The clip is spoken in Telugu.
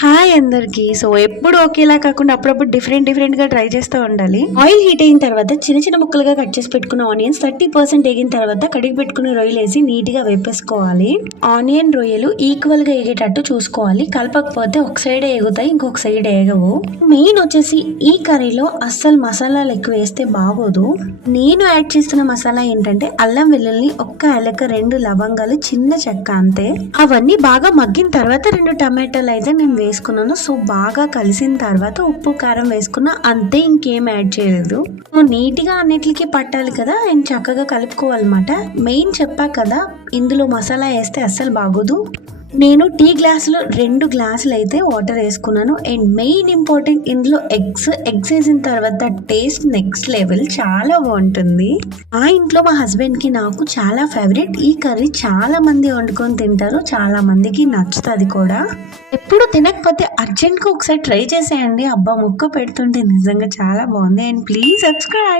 హాయ్ అందరికి. సో ఎప్పుడు ఒకేలా కాకుండా అప్పుడప్పుడు డిఫరెంట్ గా ట్రై చేస్తూ ఉండాలి. ఆయిల్ హీట్ అయిన తర్వాత చిన్న చిన్న ముక్కలుగా కట్ చేసి పెట్టుకున్న ఆనియన్స్ 30% ఎగిన తర్వాత కడిగి పెట్టుకున్న రొయ్యలు వేసి నీట్ గా వేపేసుకోవాలి. ఆనియన్ రొయ్యలు ఈక్వల్ గా ఎగేటట్టు చూసుకోవాలి. కలపకపోతే ఒక సైడ్ ఎగుతాయి, ఇంకొక సైడ్ ఎగవు. మెయిన్ వచ్చేసి ఈ కర్రీలో అస్సలు మసాలాలు ఎక్కువ వేస్తే బాగోదు. నేను యాడ్ చేస్తున్న మసాలా ఏంటంటే అల్లం వెల్లుల్లి, ఒక్క యాలక, 2 లవంగాలు, చిన్న చెక్క, అంతే. అవన్నీ బాగా మగ్గిన తర్వాత 2 టమాటాలు అయితే నేను వేసుకున్నాను. సో బాగా కలిసిన తర్వాత ఉప్పు కారం వేసుకున్నా, అంతే. ఇంకేం యాడ్ చేయలేదు. నీట్ గా అన్నిటికి పట్టాలి కదా, అండ్ చక్కగా కలుపుకోవాలన్నమాట. మెయిన్ చెప్పా కదా, ఇందులో మసాలా వేస్తే అస్సలు బాగోదు. నేను టీ గ్లాసులో 2 గ్లాసులు అయితే వాటర్ వేసుకున్నాను. అండ్ మెయిన్ ఇంపార్టెంట్, ఇందులో ఎగ్స్ వేసిన తర్వాత టేస్ట్ నెక్స్ట్ లెవెల్, చాలా బాగుంటుంది. మా ఇంట్లో మా హస్బెండ్ కి నాకు చాలా ఫేవరెట్. ఈ కర్రీ చాలా మంది వండుకొని తింటారు, చాలా మందికి నచ్చుతుంది కూడా. ఎప్పుడు తినకపోతే అర్జెంట్ గా ఒకసారి ట్రై చేసేయండి. అబ్బా, ముక్క పెడుతుంటే నిజంగా చాలా బాగుంది. And please subscribe.